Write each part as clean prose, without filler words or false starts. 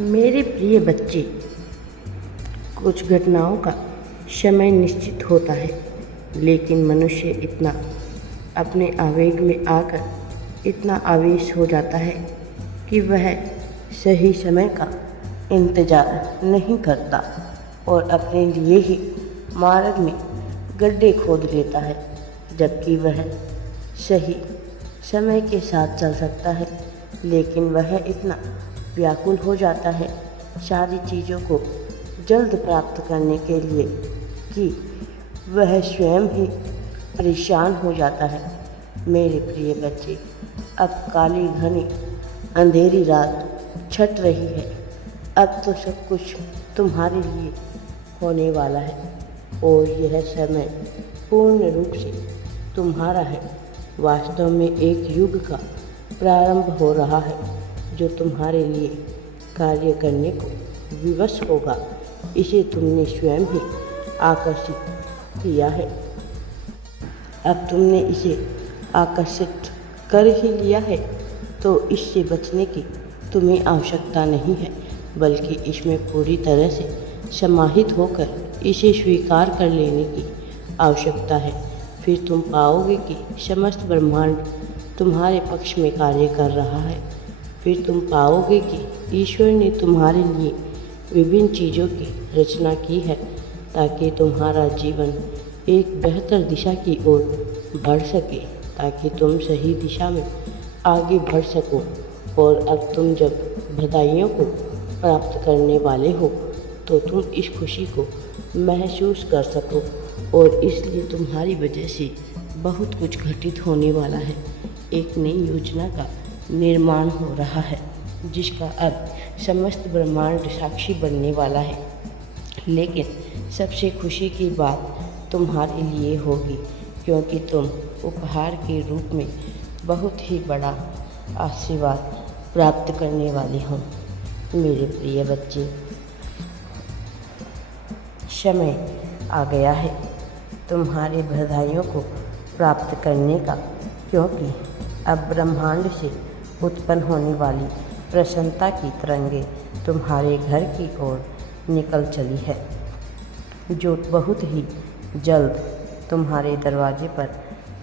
मेरे प्रिय बच्चे, कुछ घटनाओं का समय निश्चित होता है, लेकिन मनुष्य इतना अपने आवेग में आकर इतना आवेश हो जाता है कि वह सही समय का इंतज़ार नहीं करता और अपने लिए ही मार्ग में गड्ढे खोद लेता है, जबकि वह सही समय के साथ चल सकता है। लेकिन वह इतना व्याकुल हो जाता है सारी चीज़ों को जल्द प्राप्त करने के लिए कि वह स्वयं ही परेशान हो जाता है। मेरे प्रिय बच्चे, अब काली घनी अंधेरी रात छट रही है। अब तो सब कुछ तुम्हारे लिए होने वाला है और यह समय पूर्ण रूप से तुम्हारा है। वास्तव में एक युग का प्रारंभ हो रहा है जो तुम्हारे लिए कार्य करने को विवश होगा। इसे तुमने स्वयं ही आकर्षित किया है। अब तुमने इसे आकर्षित कर ही लिया है तो इससे बचने की तुम्हें आवश्यकता नहीं है, बल्कि इसमें पूरी तरह से समाहित होकर इसे स्वीकार कर लेने की आवश्यकता है। फिर तुम पाओगे कि समस्त ब्रह्मांड तुम्हारे पक्ष में कार्य कर रहा है। फिर तुम पाओगे कि ईश्वर ने तुम्हारे लिए विभिन्न चीज़ों की रचना की है ताकि तुम्हारा जीवन एक बेहतर दिशा की ओर बढ़ सके, ताकि तुम सही दिशा में आगे बढ़ सको। और अब तुम जब बधाइयों को प्राप्त करने वाले हो तो तुम इस खुशी को महसूस कर सको और इसलिए तुम्हारी वजह से बहुत कुछ घटित होने वाला है। एक नई योजना का निर्माण हो रहा है जिसका अब समस्त ब्रह्मांड साक्षी बनने वाला है। लेकिन सबसे खुशी की बात तुम्हारे लिए होगी, क्योंकि तुम उपहार के रूप में बहुत ही बड़ा आशीर्वाद प्राप्त करने वाले हो। मेरे प्रिय बच्चे, समय आ गया है तुम्हारी बधाइयों को प्राप्त करने का, क्योंकि अब ब्रह्मांड से उत्पन्न होने वाली प्रसन्नता की तरंगे तुम्हारे घर की ओर निकल चली है, जो बहुत ही जल्द तुम्हारे दरवाजे पर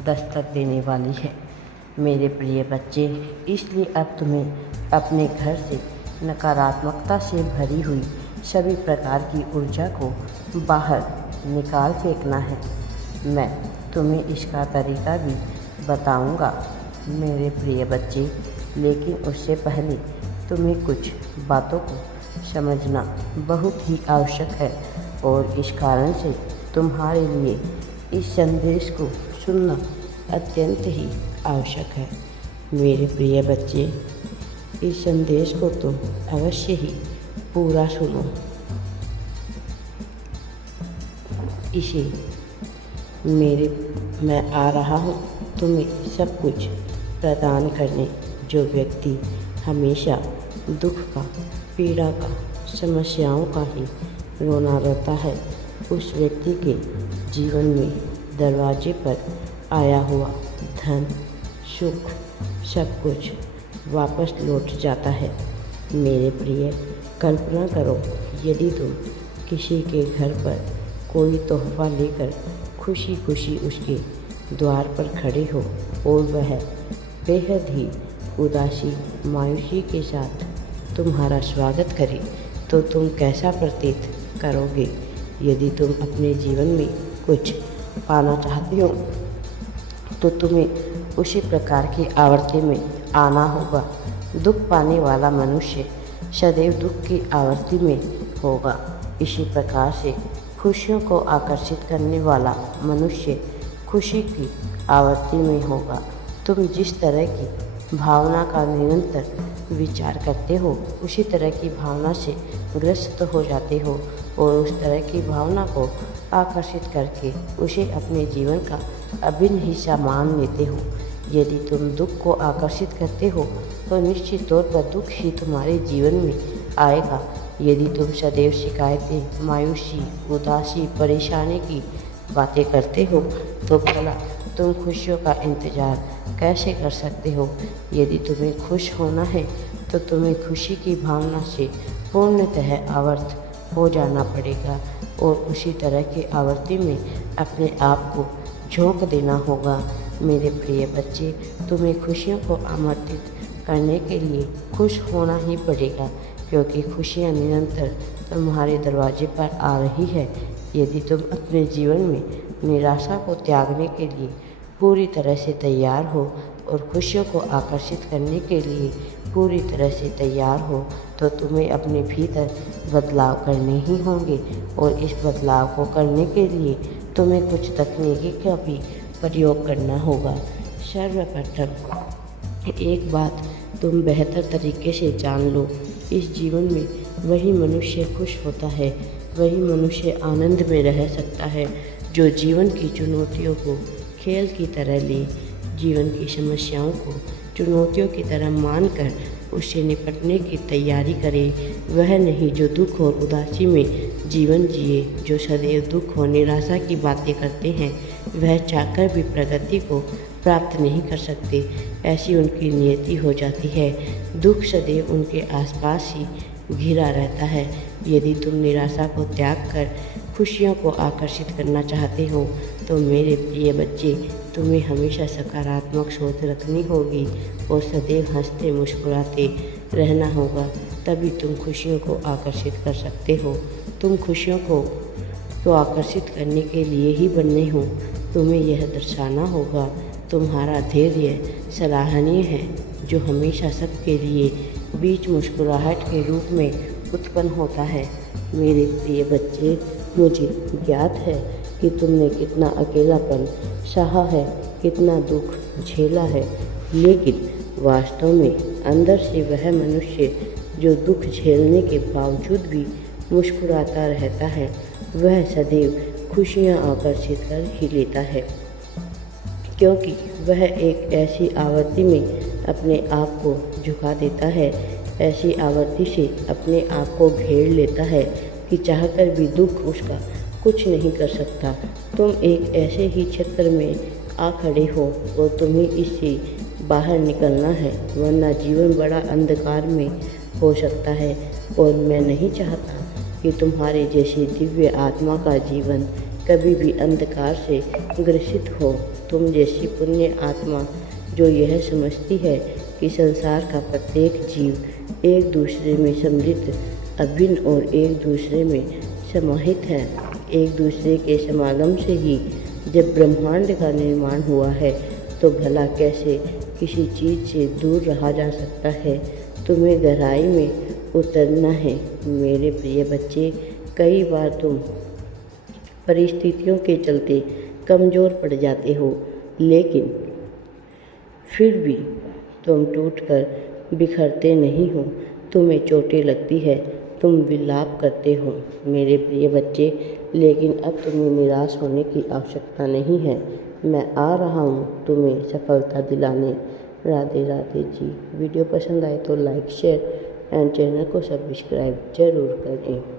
दस्तक देने वाली है। मेरे प्रिय बच्चे, इसलिए अब तुम्हें अपने घर से नकारात्मकता से भरी हुई सभी प्रकार की ऊर्जा को बाहर निकाल फेंकना है। मैं तुम्हें इसका तरीका भी बताऊंगा मेरे प्रिय बच्चे, लेकिन उससे पहले तुम्हें कुछ बातों को समझना बहुत ही आवश्यक है और इस कारण से तुम्हारे लिए इस संदेश को सुनना अत्यंत ही आवश्यक है। मेरे प्रिय बच्चे, इस संदेश को तुम अवश्य ही पूरा सुनो। इसे मैं आ रहा हूँ तुम्हें सब कुछ प्रदान करने। जो व्यक्ति हमेशा दुख का, पीड़ा का, समस्याओं का ही रोना रोता है, उस व्यक्ति के जीवन में दरवाजे पर आया हुआ धन, सुख, सब कुछ वापस लौट जाता है। मेरे प्रिय, कल्पना करो यदि तुम किसी के घर पर कोई तोहफा लेकर खुशी खुशी उसके द्वार पर खड़े हो और वह बेहद ही उदासी, मायूसी के साथ तुम्हारा स्वागत करे, तो तुम कैसा प्रतीत करोगे? यदि तुम अपने जीवन में कुछ पाना चाहते हो तो तुम्हें उसी प्रकार की आवृत्ति में आना होगा। दुख पाने वाला मनुष्य सदैव दुख की आवृत्ति में होगा। इसी प्रकार से खुशियों को आकर्षित करने वाला मनुष्य खुशी की आवृत्ति में होगा। तुम जिस तरह की भावना का निरंतर विचार करते हो, उसी तरह की भावना से ग्रस्त हो जाते हो और उस तरह की भावना को आकर्षित करके उसे अपने जीवन का अभिन्न हिस्सा मान लेते हो। यदि तुम दुख को आकर्षित करते हो तो निश्चित तौर पर दुख ही तुम्हारे जीवन में आएगा। यदि तुम सदैव शिकायतें, मायूसी, उदासी, परेशानी की बातें करते हो तो भला तुम खुशियों का इंतज़ार कैसे कर सकते हो? यदि तुम्हें खुश होना है तो तुम्हें खुशी की भावना से पूर्णतः आवर्त हो जाना पड़ेगा और उसी तरह की आवर्ती में अपने आप को झोंक देना होगा। मेरे प्रिय बच्चे, तुम्हें खुशियों को आमंत्रित करने के लिए खुश होना ही पड़ेगा, क्योंकि खुशियाँ निरंतर तुम्हारे दरवाजे पर आ रही है। यदि तुम अपने जीवन में निराशा को त्यागने के लिए पूरी तरह से तैयार हो और खुशियों को आकर्षित करने के लिए पूरी तरह से तैयार हो, तो तुम्हें अपने भीतर बदलाव करने ही होंगे। और इस बदलाव को करने के लिए तुम्हें कुछ तकनीकी का भी प्रयोग करना होगा। सर्वप्रथम एक बात तुम बेहतर तरीके से जान लो, इस जीवन में वही मनुष्य खुश होता है, वही मनुष्य आनंद में रह सकता है जो जीवन की चुनौतियों को खेल की तरह ले, जीवन की समस्याओं को चुनौतियों की तरह मानकर उससे निपटने की तैयारी करे। वह नहीं जो दुख और उदासी में जीवन जिए, जो सदैव दुख और निराशा की बातें करते हैं। वह चाहकर भी प्रगति को प्राप्त नहीं कर सकते, ऐसी उनकी नियति हो जाती है। दुख सदैव उनके आसपास ही घिरा रहता है। यदि तुम निराशा को त्याग कर खुशियों को आकर्षित करना चाहते हो, तो मेरे प्रिय बच्चे, तुम्हें हमेशा सकारात्मक सोच रखनी होगी और सदैव हंसते मुस्कुराते रहना होगा। तभी तुम खुशियों को आकर्षित कर सकते हो। तुम खुशियों को तो आकर्षित करने के लिए ही बने हो। तुम्हें यह दर्शाना होगा तुम्हारा धैर्य सराहनीय है, जो हमेशा सबके लिए बीच मुस्कुराहट के रूप में उत्पन्न होता है। मेरे प्रिय बच्चे, मुझे ज्ञात है कि तुमने कितना अकेलापन सहा है, कितना दुख झेला है, लेकिन वास्तव में अंदर से वह मनुष्य जो दुख झेलने के बावजूद भी मुस्कुराता रहता है, वह सदैव खुशियाँ आकर्षित कर ही लेता है, क्योंकि वह एक ऐसी आवृत्ति में अपने आप को झुका देता है, ऐसी आवृत्ति से अपने आप को घेर लेता है कि चाहकर भी दुख उसका कुछ नहीं कर सकता। तुम एक ऐसे ही क्षेत्र में आ खड़े हो और तुम्हें इससे बाहर निकलना है, वरना जीवन बड़ा अंधकार में हो सकता है। और मैं नहीं चाहता कि तुम्हारे जैसी दिव्य आत्मा का जीवन कभी भी अंधकार से ग्रसित हो। तुम जैसी पुण्य आत्मा जो यह समझती है कि संसार का प्रत्येक जीव एक दूसरे में सम्मिलित, अभिन्न और एक दूसरे में समाहित है। एक दूसरे के समागम से ही जब ब्रह्मांड का निर्माण हुआ है, तो भला कैसे किसी चीज़ से दूर रहा जा सकता है। तुम्हें गहराई में उतरना है मेरे प्रिय बच्चे। कई बार तुम परिस्थितियों के चलते कमज़ोर पड़ जाते हो, लेकिन फिर भी तुम टूटकर बिखरते नहीं हो। तुम्हें चोटें लगती है, तुम विलाप करते हो मेरे प्रिय बच्चे, लेकिन अब तुम्हें निराश होने की आवश्यकता नहीं है। मैं आ रहा हूँ तुम्हें सफलता दिलाने। राधे राधे जी। वीडियो पसंद आए तो लाइक, शेयर एंड चैनल को सब्सक्राइब जरूर करें।